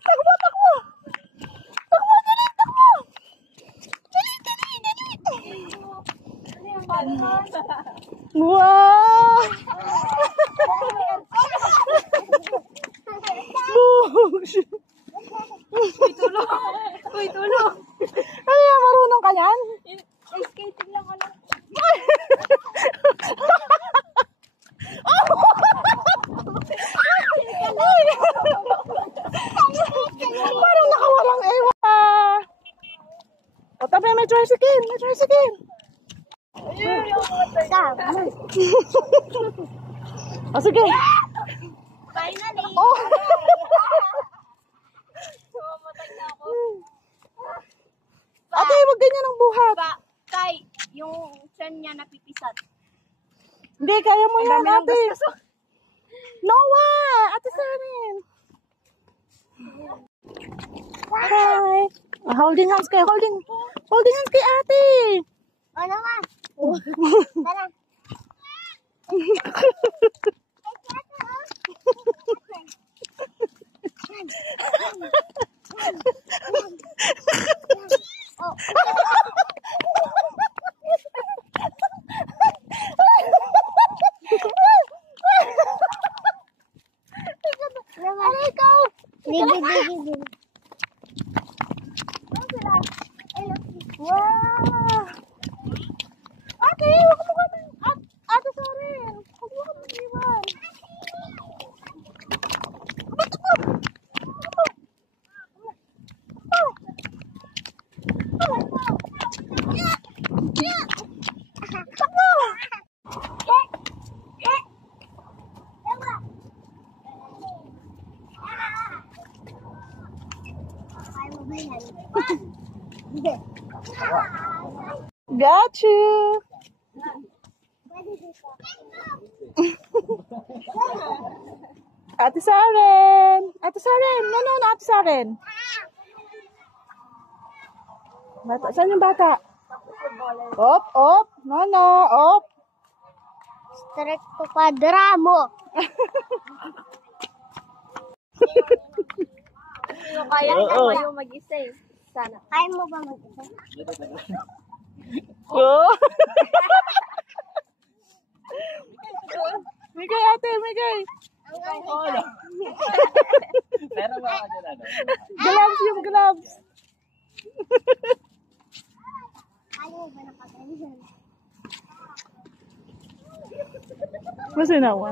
Takbo, takbo. Takbo, dali, takbo. Dali, dali, dali. Wow. Uy, tulong. Uy, tulong. Ano yan, marunong ka yan? Skating lang ako. Parang nakawalang ewa. O, tabi, may tricycle. May tricycle. O, sige. Finally. Oh. Mamatay na ako. Ate, wag ganyan ang buhat. Kay, yung chan niya napipisat. Hindi, kaya mo yan, Ang dami ate. ng gusto. Noah! Ate Sarin. Hi. Holding hands kayo. Holding hands kay ate. Ano nga? Tara. Ano ikaw? Wow! Ate, huwag mo kami. Ate Sarin, huwag mo kami iwan. Got you. Ate Sarin. Ate Sarin. No, Ate Sarin. Bata. Saan yung bata? Op. Op. Stretto quadramo. Kaya kayo mag-isa eh. Sana. Kaya mo ba mag-isa? Oh. Migay, ate, migay. Pero ba ka dyan ano? Gloves yung gloves. Kaya mo ba nakagayon? Masinawa.